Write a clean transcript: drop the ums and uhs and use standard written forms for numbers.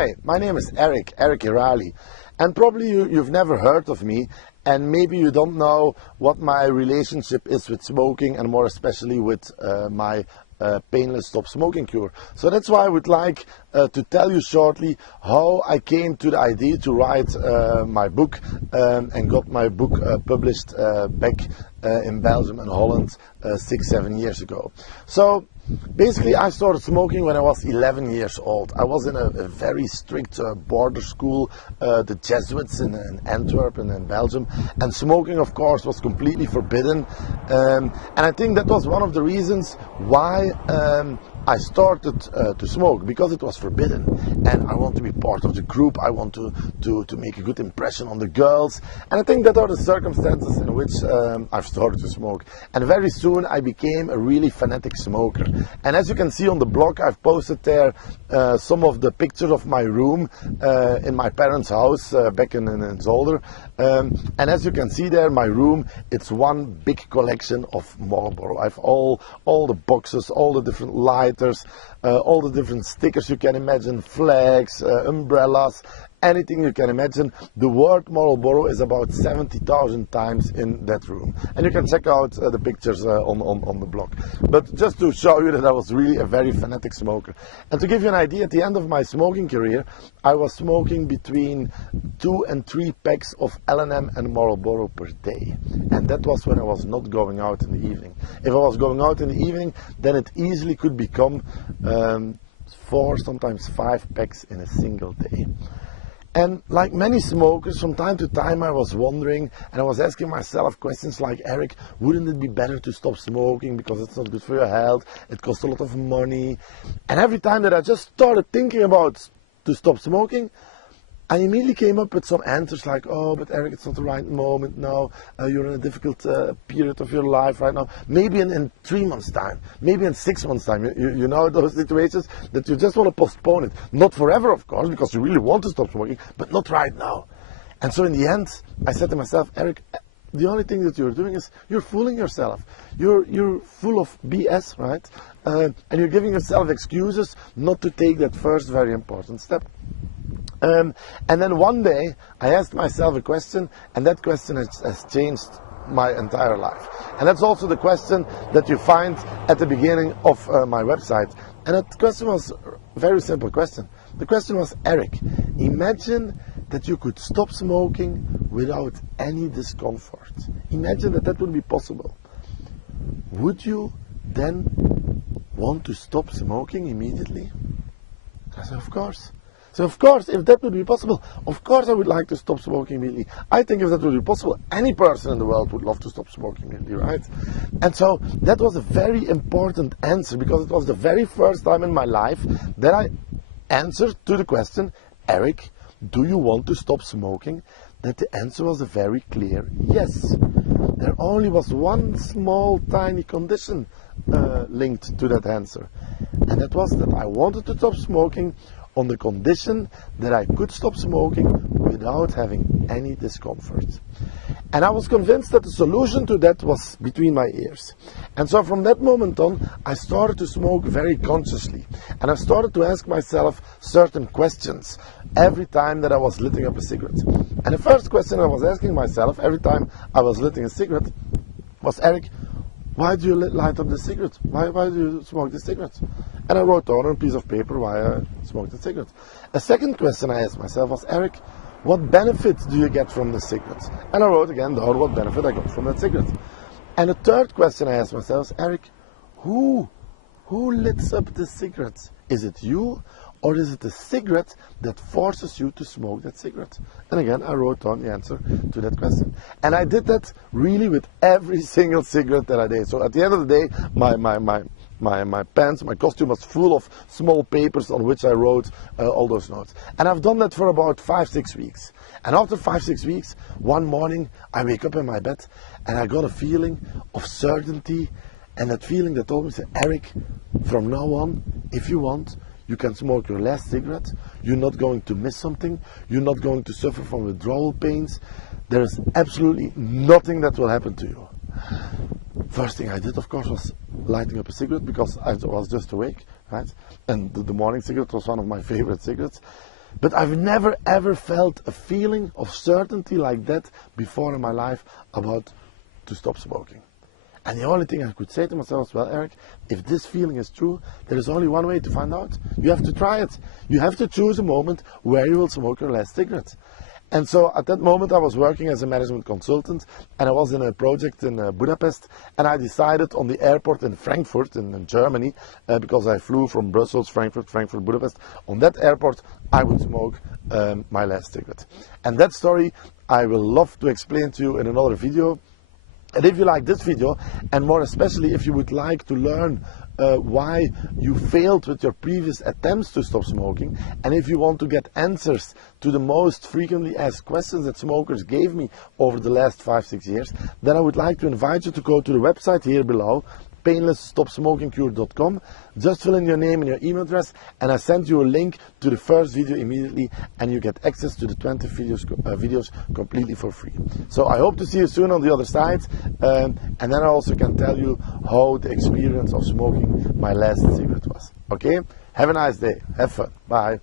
Hi, my name is Eric Hirali, and probably you've never heard of me, and maybe you don't know what my relationship is with smoking, and more especially with my painless stop smoking cure. So that's why I would like to tell you shortly how I came to the idea to write my book and got my book published back in Belgium and Holland 6-7 years ago. So basically, I started smoking when I was 11 years old. I was in a very strict border school, the Jesuits in Antwerp and in Belgium, and smoking, of course, was completely forbidden. And I think that was one of the reasons why I started to smoke, because it was forbidden, and I want to be part of the group. I want to make a good impression on the girls, and I think that are the circumstances in which I've started to smoke. And very soon I became a really fanatic smoker. And as you can see on the blog, I've posted there some of the pictures of my room in my parents' house back in Zolder. And as you can see there, my room, it's one big collection of Marlboro. I have all the boxes, all the different lighters, all the different stickers you can imagine, flags, umbrellas, anything you can imagine. The word Marlboro is about 70,000 times in that room. And you can check out the pictures on the blog. But just to show you that I was really a very fanatic smoker. And to give you an idea, at the end of my smoking career, I was smoking between 2 and 3 packs of L&M and Marlboro per day. And that was when I was not going out in the evening. If I was going out in the evening, then it easily could become 4, sometimes 5 packs in a single day. And like many smokers, from time to time I was wondering, and I was asking myself questions like, Eric, wouldn't it be better to stop smoking because it's not good for your health, it costs a lot of money? And every time that I just started thinking about to stop smoking, I immediately came up with some answers like, oh, but Eric, it's not the right moment now. You're in a difficult period of your life right now. Maybe in 3 months' time, maybe in 6 months' time. You know those situations that you just want to postpone it. Not forever, of course, because you really want to stop smoking, but not right now. And so in the end, I said to myself, Eric, the only thing that you're doing is you're fooling yourself. You're full of BS, right? And you're giving yourself excuses not to take that first very important step. And then one day I asked myself a question, and that question has changed my entire life. And that's also the question that you find at the beginning of my website. And that question was a very simple question. The question was, Eric, imagine that you could stop smoking without any discomfort. Imagine that that would be possible. Would you then want to stop smoking immediately? I said, of course. So of course, if that would be possible, of course I would like to stop smoking immediately. I think if that would be possible, any person in the world would love to stop smoking immediately, right? And so that was a very important answer, because it was the very first time in my life that I answered to the question, Eric, do you want to stop smoking? That the answer was a very clear yes. There only was one small tiny condition linked to that answer. And that was that I wanted to stop smoking on the condition that I could stop smoking without having any discomfort. And I was convinced that the solution to that was between my ears. And so from that moment on, I started to smoke very consciously. And I started to ask myself certain questions every time that I was lighting up a cigarette. And the first question I was asking myself every time I was lighting a cigarette was, Eric, why do you light up the cigarette? Why do you smoke the cigarette? And I wrote down on a piece of paper why I smoked the cigarette. A second question I asked myself was, Eric, what benefits do you get from the cigarette? And I wrote again down what benefit I got from that cigarette. And a third question I asked myself was, Eric, who lights up the cigarette? Is it you, or is it the cigarette that forces you to smoke that cigarette? And again, I wrote down the answer to that question. And I did that really with every single cigarette that I did. So at the end of the day, my pants, my costume was full of small papers on which I wrote all those notes. And I've done that for about 5-6 weeks. And after 5-6 weeks, one morning I wake up in my bed and I got a feeling of certainty, and that feeling that told me, Eric, from now on, if you want, you can smoke your last cigarette. You're not going to miss something. You're not going to suffer from withdrawal pains. There is absolutely nothing that will happen to you. First thing I did, of course, was lighting up a cigarette, because I was just awake, right? And the morning cigarette was one of my favorite cigarettes. But I've never ever felt a feeling of certainty like that before in my life about to stop smoking. And the only thing I could say to myself was, well, Eric, if this feeling is true, there is only one way to find out. You have to try it. You have to choose a moment where you will smoke your last cigarette. And so at that moment I was working as a management consultant, and I was in a project in Budapest, and I decided on the airport in Frankfurt in Germany, because I flew from Brussels, Frankfurt, Budapest, on that airport I would smoke my last cigarette. And that story I will love to explain to you in another video. And if you like this video, and more especially if you would like to learn why you failed with your previous attempts to stop smoking, and if you want to get answers to the most frequently asked questions that smokers gave me over the last 5-6 years, then I would like to invite you to go to the website here below, painlessstopsmokingcure.com. Just fill in your name and your email address, and I send you a link to the first video immediately, and you get access to the 20 videos completely for free. So I hope to see you soon on the other side, and then I also can tell you how the experience of smoking my last cigarette was. Okay? Have a nice day. Have fun. Bye.